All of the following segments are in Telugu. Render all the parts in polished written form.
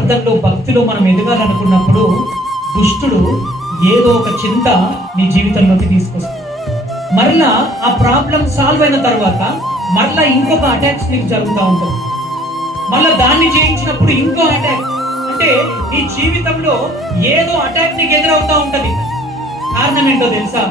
ప్రార్థనలో భక్తిలో మనం ఎదగాలనుకున్నప్పుడు దుష్టుడు ఏదో ఒక చింత నీ జీవితంలోకి తీసుకొస్తాడు. మరలా ఆ ప్రాబ్లం సాల్వ్ అయిన తర్వాత మరలా ఇంకొక అటాక్స్ నీకు జరుగుతూ ఉంటుంది. మళ్ళా దాన్ని జయించినప్పుడు ఇంకో అటాక్. అంటే నీ జీవితంలో ఏదో అటాక్ నీకు ఎదురవుతా ఉంటది. కారణం ఏంటో తెలుసా?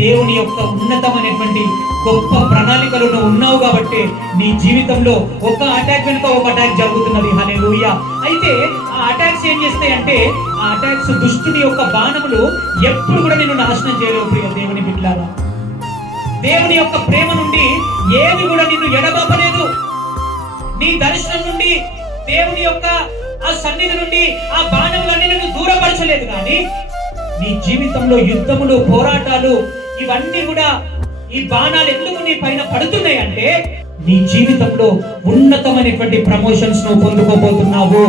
దేవుని యొక్క ఉన్నతమైనటువంటి గొప్ప ప్రణాళికలు నువ్వు ఉన్నావు కాబట్టి నీ జీవితంలో ఒక అటాక్ వెనుక ఒక అటాక్ జరుగుతున్నది. హల్లెలూయా. అయితే ఆ అటాక్స్ ఏం చేస్తాయంటే, ఆ అటాక్స్ దుష్టుని యొక్క బాణములు ఎప్పుడు కూడా నిన్ను నాశనం చేయలేవు. ప్రియ దేవుని బిడ్డలారా, దేవుని యొక్క ప్రేమ నుండి ఏది కూడా నిన్ను ఎడబాపలేదు. నీ దర్శనం నుండి, దేవుని యొక్క ఆ సన్నిధి నుండి ఆ బాణములన్నీ నిన్ను దూరపరచలేదు. కానీ నీ జీవితంలో యుద్ధములు, పోరాటాలు, ఇవన్నీ కూడా ఈ బాణాలు ఎందుకు నీ పైన పడుతున్నాయి అంటే, నీ జీవితంలో ఉన్నతమైనటువంటి ప్రమోషన్స్ నువ్వు పొందుకోబోతున్నావు.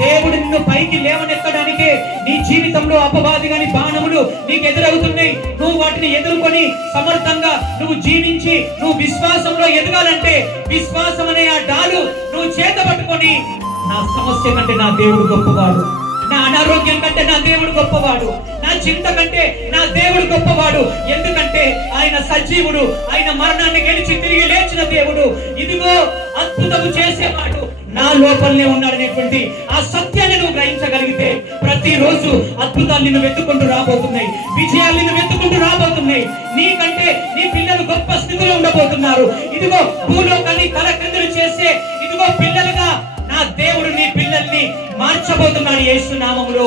దేవుడు నిన్ను పైకి లేవనెత్తడానికే నీ జీవితంలో అపవాది గాని బాణములు నీకు ఎదురవుతున్నాయి. నువ్వు వాటిని ఎదుర్కొని సమర్థంగా నువ్వు జీవించి నువ్వు విశ్వాసంలో ఎదగాలంటే, విశ్వాసం అనే ఆ డాలు నువ్వు చేత పట్టుకొని, నా సమస్య కంటే నా దేవుడు గొప్పవాడు, నా అనారోగ్యం కంటే నా దేవుడు గొప్పవాడు, నా చింత కంటే నా దేవుడు గొప్పవాడు. ఎందుకంటే ఆయన సజీవుడు, ఆయన మరణాన్ని గెలిచి తిరిగి లేచిన దేవుడు. ఇదిగో అద్భుతము చేసేవాడు నా లోపలనే ఉన్నాడనేటువంటి ఆ సత్యాన్ని నువ్వు గ్రహించగలిగితే, ప్రతిరోజు అద్భుతాలు నిన్ను వెతుక్కుంటూ రాబోతున్నాయి, విజయాలు నిన్ను వెతుక్కుంటూ రాబోతున్నాయి. నీకంటే నీ పిల్లలు గొప్ప స్థితిలో ఉండబోతున్నారు. ఇదిగో భూలోకాన్ని తలక్రిందులు చేసే ఇదిగో పిల్లలుగా నా దేవుడు నీ పిల్లల్ని మార్చబోతున్నాడు యేసు నామములో.